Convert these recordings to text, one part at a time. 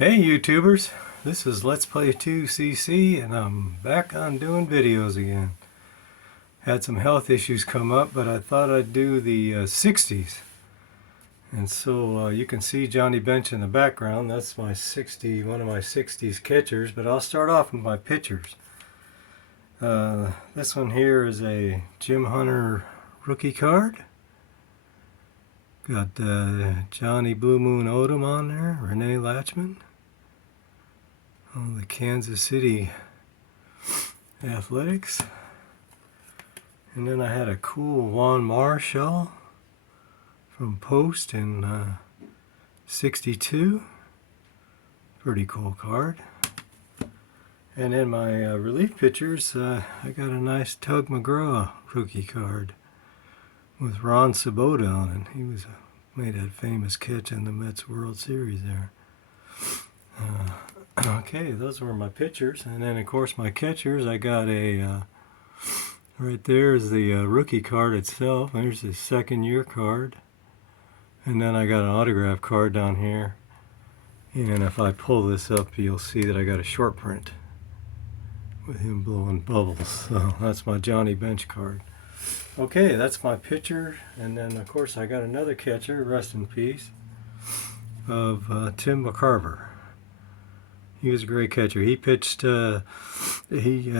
Hey YouTubers, this is Let's Play 2CC and I'm back on doing videos again. Had some health issues come up, but I thought I'd do the 60s. And so you can see Johnny Bench in the background. That's my one of my 60s catchers, but I'll start off with my pitchers. This one here is a Jim Hunter rookie card. Got Johnny Blue Moon Odom on there, Renee Latchman. The Kansas City Athletics. And then I had a cool Juan Marshall from Post in 62. Pretty cool card. And in my relief pitchers, I got a nice Tug McGraw rookie card with Ron Sabota on it. He made that famous catch in the Mets World Series there. Okay, those were my pitchers, and then of course my catchers. I got a right there is the rookie card itself. There's the second year card, and then I got an autograph card down here. And if I pull this up, you'll see that I got a short print with him blowing bubbles. So that's my Johnny Bench card. Okay, that's my pitcher, and then of course I got another catcher, rest in peace, of Tim McCarver. He was a great catcher. He pitched, he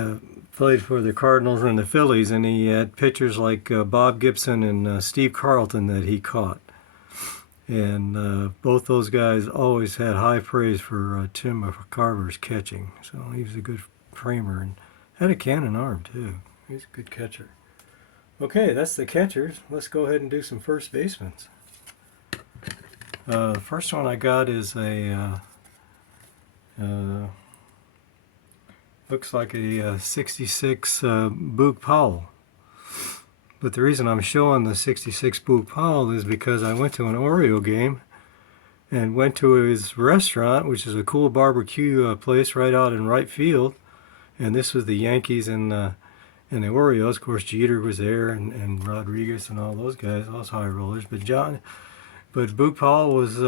played for the Cardinals and the Phillies, and he had pitchers like Bob Gibson and Steve Carlton that he caught. And both those guys always had high praise for Tim McCarver's catching. So he was a good framer and had a cannon arm too. He's a good catcher. Okay, that's the catchers. Let's go ahead and do some first basemen. The first one I got is a looks like a 66 Boog Powell. But the reason I'm showing the 66 Boog Powell is because I went to an Oriole game and went to his restaurant, which is a cool barbecue place right out in right field. And this was the Yankees and the Orioles. Of course, Jeter was there, and Rodriguez and all those guys, those high rollers. But Boog Powell was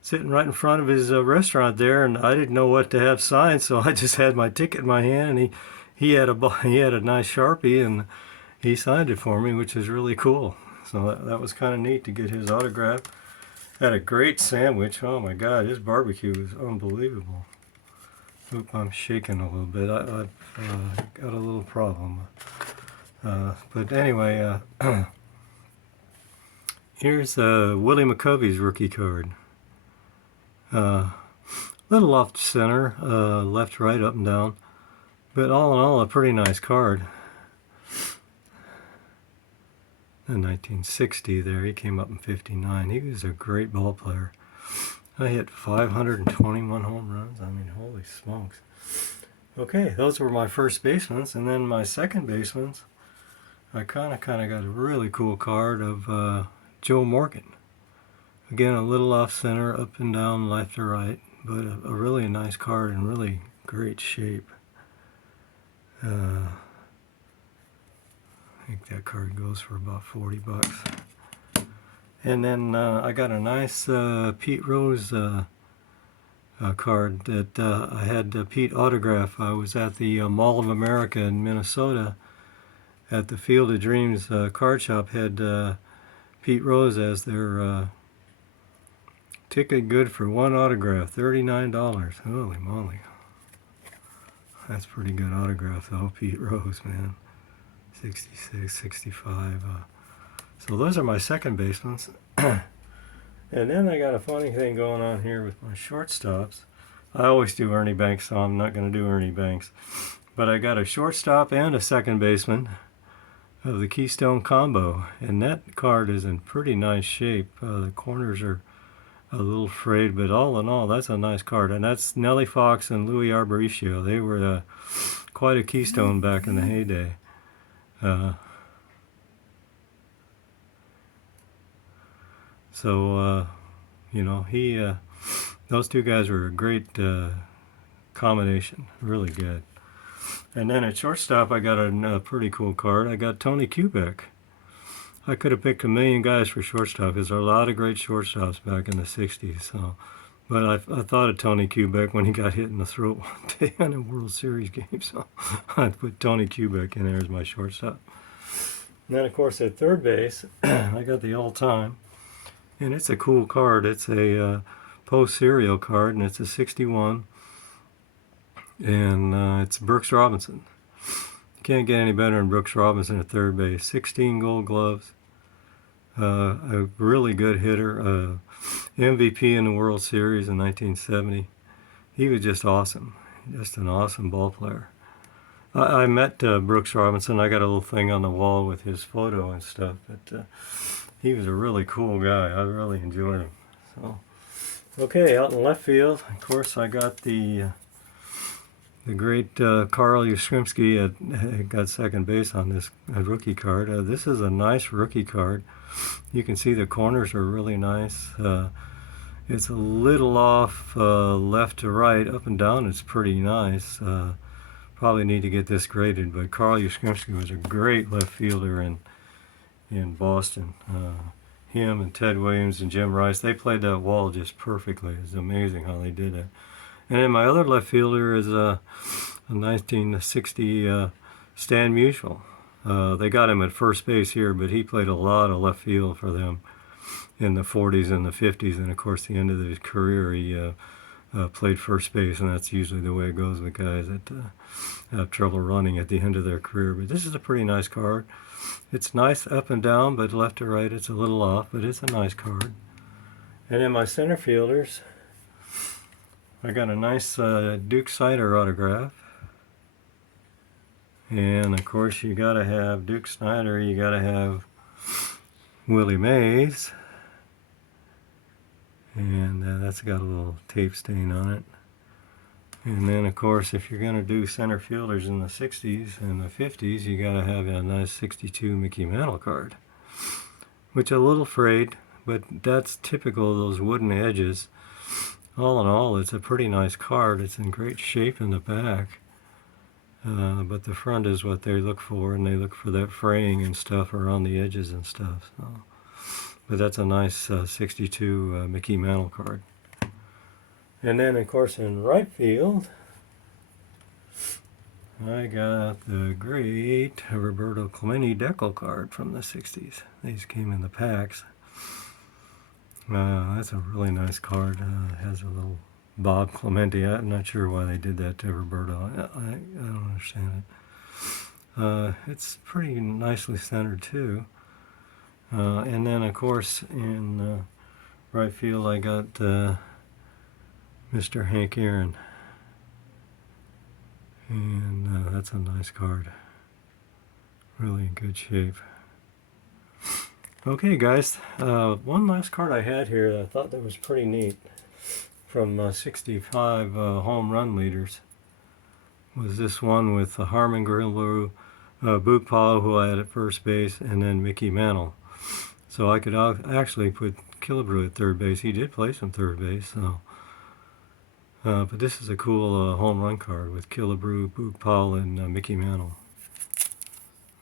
sitting right in front of his restaurant there, and I didn't know what to have signed, so I just had my ticket in my hand, and he had a nice Sharpie, and he signed it for me, which is really cool. So that was kind of neat to get his autograph. Had a great sandwich. Oh my God, his barbecue was unbelievable. Oop, I'm shaking a little bit. I've got a little problem. But anyway, here's Willie McCovey's rookie card. Little off center, left, right, up and down, but all in all a pretty nice card. In 1960 there, he came up in 59. He was a great ball player. I hit 521 home runs. I mean, holy smokes. Okay, those were my first basemen, and then my second basemen, I kind of got a really cool card of Joe Morgan. Again, a little off center, up and down, left or right, but a really nice card in really great shape. I think that card goes for about 40 bucks. And then I got a nice Pete Rose card that I had Pete autograph. I was at the Mall of America in Minnesota at the Field of Dreams card shop, had Pete Rose as their ticket good for one autograph, $39. Holy moly. That's pretty good autograph though, Pete Rose, man. 66, 65. So those are my second basemen. And then I got a funny thing going on here with my shortstops. I always do Ernie Banks, so I'm not going to do Ernie Banks. But I got a shortstop and a second baseman of the Keystone Combo. And that card is in pretty nice shape. The corners are a little frayed, but all in all, that's a nice card. And that's Nellie Fox and Louis Arboricio. They were quite a keystone back in the heyday. You know, those two guys were a great combination. Really good. And then at shortstop, I got a pretty cool card. I got Tony Kubek. I could have picked a million guys for shortstop because there are a lot of great shortstops back in the 60s. So But I thought of Tony Kubek when he got hit in the throat one day on a World Series game, so I put Tony Kubek in there as my shortstop. And then, of course, at third base, I got the all-time, and it's a cool card. It's a post-serial card, and it's a 61, and it's Brooks Robinson. You can't get any better than Brooks Robinson at third base. 16 Gold Gloves, a really good hitter, MVP in the World Series in 1970. He was just awesome, just an awesome ball player. I met Brooks Robinson. I got a little thing on the wall with his photo and stuff, but he was a really cool guy. I really enjoyed him. So, okay, out in left field, of course, I got the great Carl Yastrzemski got second base on this rookie card. This is a nice rookie card. You can see the corners are really nice. It's a little off left to right, up and down. It's pretty nice. Probably need to get this graded, but Carl Yastrzemski was a great left fielder in Boston. Him and Ted Williams and Jim Rice, they played that wall just perfectly. It's amazing how they did it. And then my other left fielder is a 1960 Stan Musial. They got him at first base here, but he played a lot of left field for them in the 40s and the 50s, and of course the end of his career he played first base, and that's usually the way it goes with guys that have trouble running at the end of their career. But this is a pretty nice card. It's nice up and down, but left to right it's a little off, but it's a nice card. And in my center fielders, I got a nice Duke Snider autograph. And of course you gotta have Duke Snider, you gotta have Willie Mays. And that's got a little tape stain on it. And then of course if you're gonna do center fielders in the 60s and the 50s, you gotta have a nice 62 Mickey Mantle card. Which I'm a little frayed, but that's typical of those wooden edges. All in all, it's a pretty nice card. It's in great shape in the back. But the front is what they look for, and they look for that fraying and stuff around the edges and stuff. So. But that's a nice 62 Mickey Mantle card. And then, of course, in right field, I got the great Roberto Clemente Decal card from the 60s. These came in the packs. That's a really nice card. It has a little Bob Clemente. I'm not sure why they did that to Roberto. I don't understand it. It's pretty nicely centered too. And then of course in right field I got Mr. Hank Aaron. And that's a nice card. Really in good shape. Okay guys, one last card I had here that I thought that was pretty neat from 65 home run leaders was this one with Harmon Killebrew, Boog Powell, who I had at first base, and then Mickey Mantle. So I could actually put Killebrew at third base. He did play some third base, so. But this is a cool home run card with Killebrew, Boog Powell, and Mickey Mantle.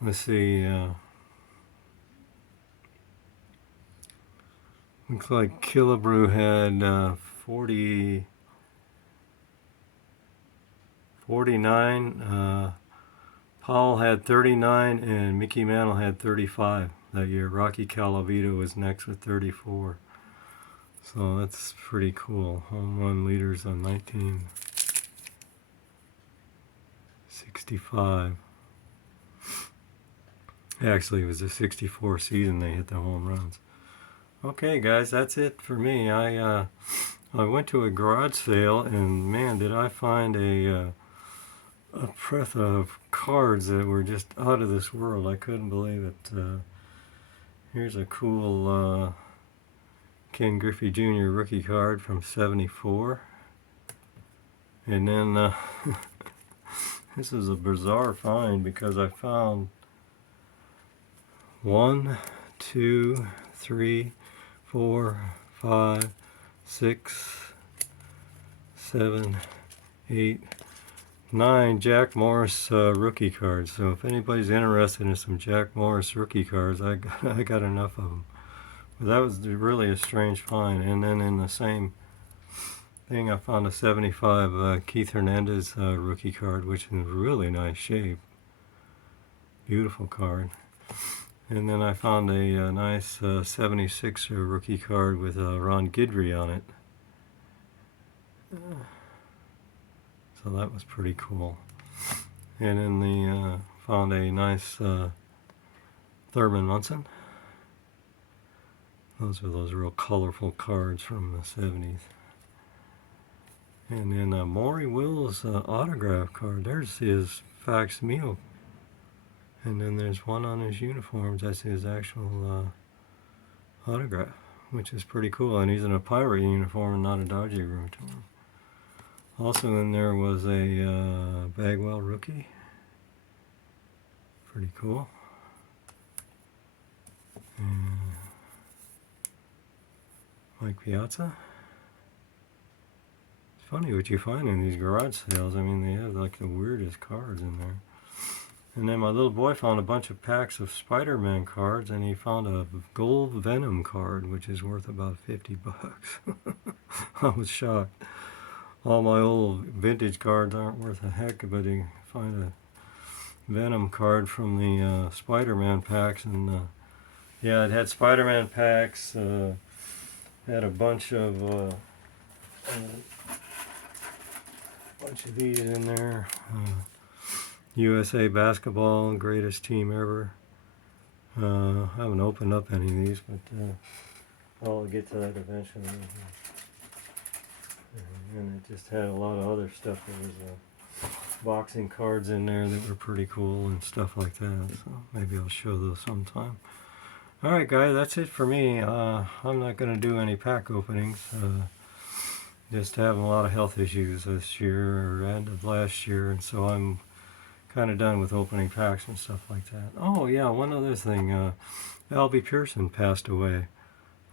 Let's see. Looks like Killebrew had 49. Powell had 39, and Mickey Mantle had 35 that year. Rocky Calavito was next with 34. So that's pretty cool. Home run leaders on 1965. Actually, it was the 64 season they hit the home runs. Okay, guys, that's it for me. I went to a garage sale, and man, did I find a plethora of cards that were just out of this world. I couldn't believe it. Here's a cool Ken Griffey Jr. rookie card from '74. And then this is a bizarre find because I found 1, 2, 3, 4, 5, 6, 7, 8, 9 Jack Morris rookie cards. So if anybody's interested in some Jack Morris rookie cards, I got enough of them. But that was really a strange find. And then in the same thing, I found a 75 Keith Hernandez rookie card, which is in really nice shape. Beautiful card. And then I found a nice 76 rookie card with Ron Guidry on it. So that was pretty cool. And in the found a nice Thurman Munson. Those are those real colorful cards from the 70s. And then Maury Wills autograph card. There's his facsimile. And then there's one on his uniforms. That's his actual autograph, which is pretty cool. And he's in a Pirate uniform and not a Dodger uniform. Also in there was a Bagwell rookie. Pretty cool. And Mike Piazza. It's funny what you find in these garage sales. I mean, they have like the weirdest cards in there. And then my little boy found a bunch of packs of Spider-Man cards, and he found a gold Venom card, which is worth about 50 bucks. I was shocked. All my old vintage cards aren't worth a heck, but you find a Venom card from the Spider-Man packs, and yeah, it had Spider-Man packs, had a bunch of these in there. USA Basketball, greatest team ever. I haven't opened up any of these, but I'll get to that eventually. And it just had a lot of other stuff. There was boxing cards in there that were pretty cool and stuff like that. So maybe I'll show those sometime. Alright guys, that's it for me. I'm not going to do any pack openings. Just having a lot of health issues this year, or end of last year, and so I'm kind of done with opening packs and stuff like that. Oh yeah, one other thing. Albie Pearson passed away.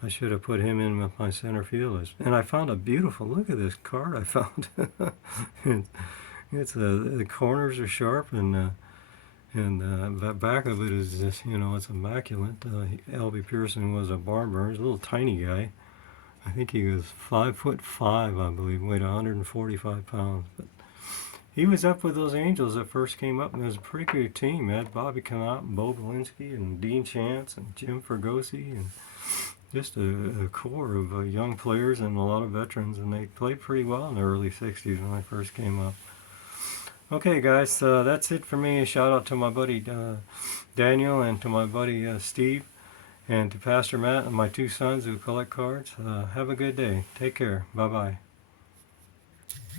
I should have put him in with my center fielders. And I found a beautiful, look at this card I found. It's the corners are sharp, and the back of it is just, you know, it's immaculate. Albie Pearson was a barber. He's a little tiny guy. I think he was 5'5", I believe, weighed 145 pounds. But he was up with those Angels that first came up, and it was a pretty good team. They had Bobby Cannot and Bo Belinsky and Dean Chance and Jim Fergosi, and just a core of young players and a lot of veterans, and they played pretty well in the early 60s when they first came up. Okay guys, that's it for me. A shout out to my buddy Daniel, and to my buddy Steve, and to Pastor Matt and my two sons who collect cards. Have a good day. Take care. Bye-bye.